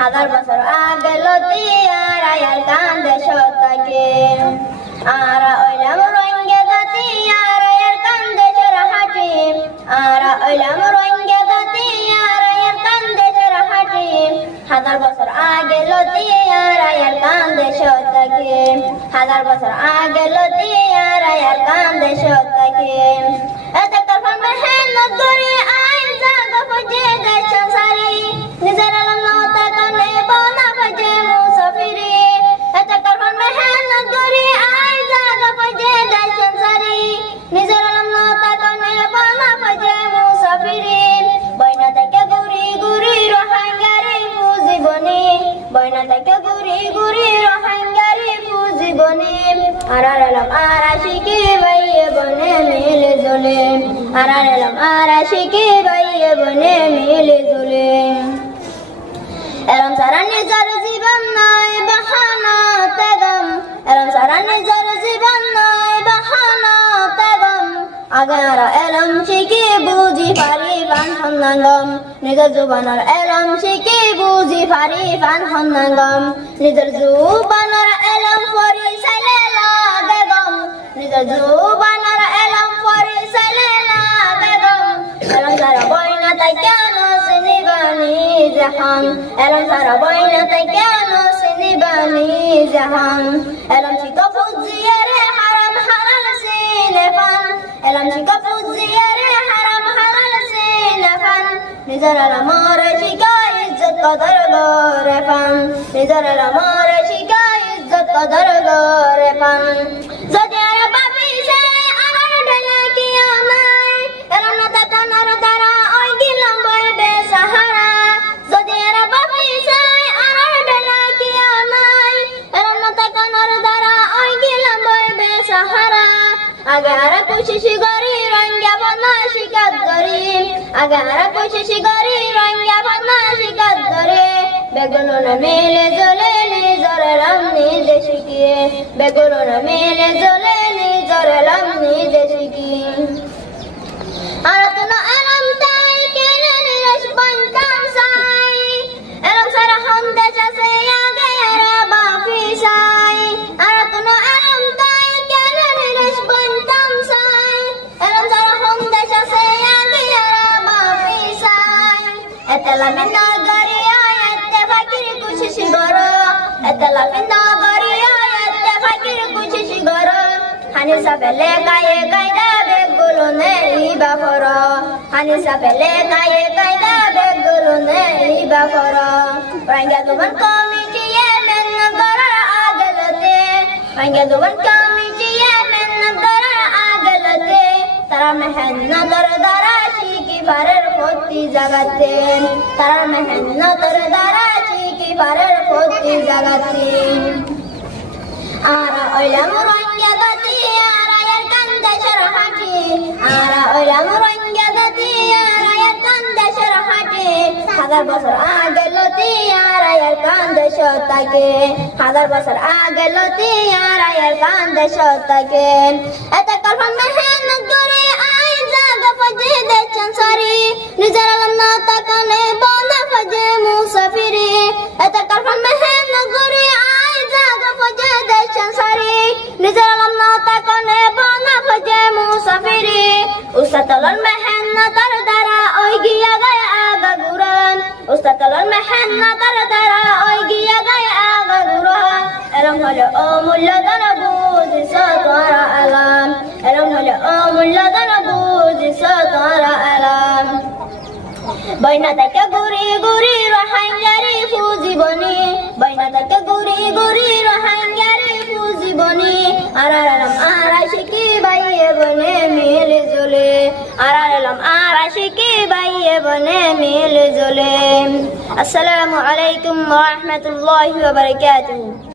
হাজার বছর আগে লতিয়ার আয়ার কান্দে সত্তাকে আরা ওইলাম রোহিঙ্গা জাতি আর আয়ার কান্দে চোরাহাটি আরা ওইলাম রোহিঙ্গা জাতি আর আয়ার কান্দে চোরাহাটি হাজার বছর আগে লতিয়ার আয়ার কান্দে সত্তাকে হাজার বছর আগে লতিয়ার আয়ার কান্দে সত্তাকে এত তখন মেহনত করে আইন জাগা ফজে দেয় সংসারি নিজের আলম নতা কানে বনা ফজে মুসাফিরি এত তখন মেহনত করে আইন জাগা ফজে দেয় সংসারি নিজের আলম নতা কানে বনা ফজে মুসাফিরি বয়না থেকে গুরি গুরি রোহিঙ্গারি জীবনী বয়না থেকে গুরি গুরি রোহিঙ্গারি জীবনী আরার আলম আরাশিকি বাইয়ে বনে মিলে জলে আরার আলম আরাশিকি বাইয়ে বনে মিলে জলে এরম সারা নিজের জীবন নয় বাহানা তেগম এরম সারা নিজের জীবন নয় বাহানা তেগম আগারা এলম শিখি বুঝি পারি পান হন্নাঙ্গম নিজের জুবানার এলম শিখি বুঝি পারি পান হন্নাঙ্গম নিজের জুবানার এলম পরি সালেলা বেগম নিজের জুবানার এলম পরি সালেলা বেগম এলম সারা বইনা তাই কেন সিনিবানি জাহান এলম সারা বইনা তাই কেন সিনিবানি জাহান এলম শিখো ফুজিয়ারে হারাম হালাল সিনেফান এলম শিখো ফুজিয়ারে হারাম হালাল সিনেফান নিজের আলমার শিখা ইজ্জত কদর গরে পান নিজের আলমার শিখা ইজ্জত কদর গরে পান যদি আর বাবি সে আমার ঢেলে কি আমায় এলম না তাকানোর দ্বারা ওই গিলাম বইবে সাহারা যদি আর বাবি সে আমার ঢেলে কি আমায় এলম না তাকানোর দ্বারা ওই গিলাম বইবে সাহারা আগে আর কোশিশ করি রঙ্গা বনা শিকাত করি আগে আর কোশিশ করি রঙ্গা বনা শিকাত করে বেগুলো না মেলে জ্বলে নিজর রাম নিজে শিখি বেগুলো না মেলে জ্বলে নিজর রাম নিজে শিখি আর তো না আলম তাই কেনে নিরশ বন্তাম সাই এলম সারা হন্দে চাষে আগে আর বাফি সাই আর তো না আলম তাই কেনে নিরশ বন্তাম সাই এলম সারা হন্দে চাষে আগে আর বাফি সাই এতলা মে নগরি আয়তে ফকির কোশিশ করো এতলা মে নগরি আয়তে ফকির কোশিশ করো হানি সাবেলে গায়ে গায়দা বেগুলো নেই বাফরো হানি সাবেলে গায়ে গায়দা বেগুলো নেই বাফরো রঙ্গা দুবান কমিটি মেন করার আগলতে রঙ্গা দুবান কমিটি মেন করার আগলতে তারা মেহনতর দ্বারা শিখি পারের প্রতি জাগাতে তারা মেহনতর দ্বারা শিখি পারের প্রতি জাগাতে আরা ওইলাম রঙ্গা জাতি আর আয়ার কান্দে সরহাটি আরা ওইলাম রঙ্গা জাতি আর আয়ার কান্দে সরহাটি হাজার বছর আগে লতি আর আয়ার কান্দে সত্তাকে হাজার বছর আগে লতি আর আয়ার কান্দে সত্তাকে এত কল্পন মেহনত করে আই জাগা ফজে দেচন সারি নিজের আলম না তাকানে বনা ফজে মুসাফিরি এত কল্পন মেহনত করে আই জাগা ফজে দেচন সারি নিজের আলম না তাকানে বনা ফজে মুসাফিরি উস্তাদলন মেহনতর দ্বারা ওই গিয়া গায় আগা গুরান উস্তাদলন মেহনতর দ্বারা ওই গিয়া গায় আগা গুরান এরম হলে অমূল্যধন বুঝিস তোরা আলাম এরম হলে অমূল্যধন বুঝিস তোরা আলাম বইনা থেকে গুরি গুরি রোহিঙ্গারি ফুজিবনি বইনা থেকে গুরি গুরি রোহিঙ্গারি ফুজিবনি আরার আলম আরাশিকি বাইয়ে বনে মিলে জলে আরার আলম আরাশিকি বাইয়ে বনে মিলে জলে আসসালামু আলাইকুম ওয়া রাহমাতুল্লাহি ওয়া বারাকাতুহু।